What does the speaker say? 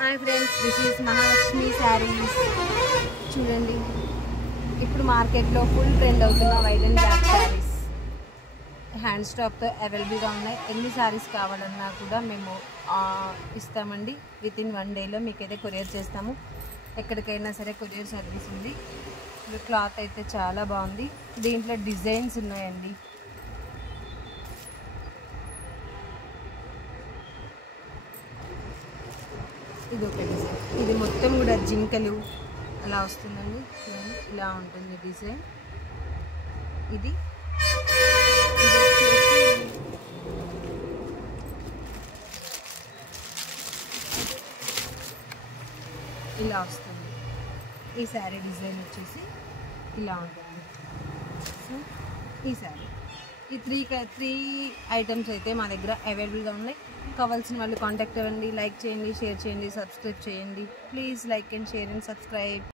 Hi friends, this is Mahalakshmi sarees. చూడండి, ఇప్పుడు మార్కెట్లో ఫుల్ ట్రెండ్ అవుతున్న white and black sarees hand స్టాక్తో అవైలబుల్గా ఉన్నాయి. ఎన్ని శారీస్ కావాలన్నా కూడా మేము ఇస్తామండి. విత్ ఇన్ 1 డేలో మీకైతే కొరియర్ చేస్తాము. ఎక్కడికైనా సరే కొరియర్ సర్వీస్ ఉంది. క్లాత్ అయితే చాలా బాగుంది. దీంట్లో డిజైన్స్ ఉన్నాయండి. ఇది ఒక డిజైన్. ఇది మొత్తం కూడా జింకలు అలా వస్తుందండి. చూడండి, ఇలా ఉంటుంది డిజైన్. ఇది ఇలా వస్తుంది. ఈ శారీ డిజైన్ వచ్చేసి ఇలా ఉంటుంది. సో ఈ శారీ ఈ త్రీ ఐటమ్స్ అయితే మా దగ్గర అవైలబుల్గా ఉన్నాయి. కావాల్సిన వాళ్ళు కాంటాక్ట్ అవ్వండి. లైక్ చేయండి, షేర్ చేయండి, సబ్స్క్రైబ్ చేయండి. Please like and share and subscribe.